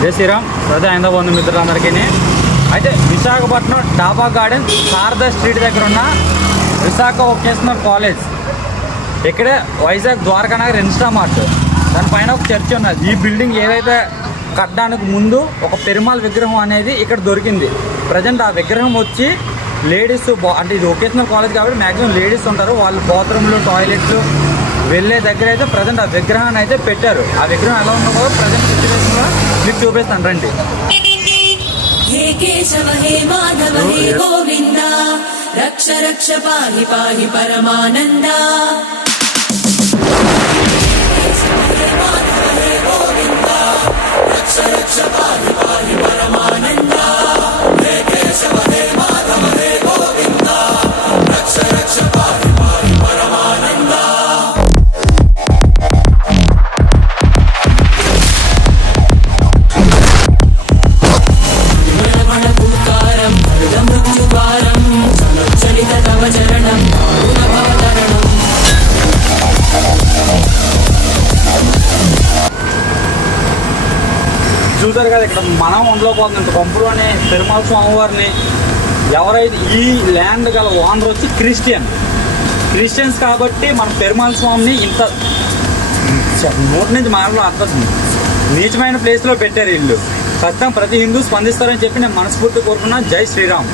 జై శ్రీరామ్. ప్రజా హైందవ మిత్రులందరికీ అయితే విశాఖపట్నం డాబా గార్డెన్ శారదా స్ట్రీట్ దగ్గర ఉన్న విశాఖ వొకేషనల్ కాలేజ్, ఇక్కడే వైజాగ్ ద్వారకా నగర్ ఇన్స్టామార్ట్, దానిపైన ఒక చర్చ్ ఉన్నది. ఈ బిల్డింగ్ ఏదైతే కట్టడానికి ముందు ఒక పెరుమాళ్ విగ్రహం అనేది ఇక్కడ దొరికింది. ప్రజెంట్ ఆ విగ్రహం వచ్చి లేడీస్, అంటే ఇది వొకేషనల్ కాలేజ్ కాబట్టి మ్యాక్సిమం లేడీస్ ఉంటారు, వాళ్ళు బాత్రూమ్లు టాయిలెట్లు వెళ్ళే దగ్గర అయితే ప్రజెంట్ ఆ విగ్రహాన్ని అయితే పెట్టారు. ఆ విగ్రహం ఎలా ఉందో ప్రజెంట్ సిచ్యువేషన్లో మీకు చూపిస్తాను రండి. హే కేశవ హే మాధవ హే గోవింద రక్ష రక్ష పాహి పాహి పరమానంద. కేశవ హే మాధవ హే గోవింద రక్ష రక్ష పాహి పాహి పరమానంద. హే కేశవ హే మాధవ హే గోవింద రక్ష రక్ష పాహి పాహి పరమానంద. చూసారు కదా, ఇక్కడ మనం ఉండలేకపోతుంది. పంపులోని పెరుమాళ్ స్వామివారిని ఎవరైతే ఈ ల్యాండ్ గల ఓనర్ వచ్చి క్రిస్టియన్స్ కాబట్టి మన పెరుమాళ్ స్వామిని ఇంత నోటి నుంచి మాటలు అర్థం నీచమైన ప్లేస్లో పెట్టారు ఇల్లు. ఖచ్చితంగా ప్రతి హిందూ స్పందిస్తారని చెప్పి నేను మనస్ఫూర్తి కోరుకున్నా. జై శ్రీరామ్.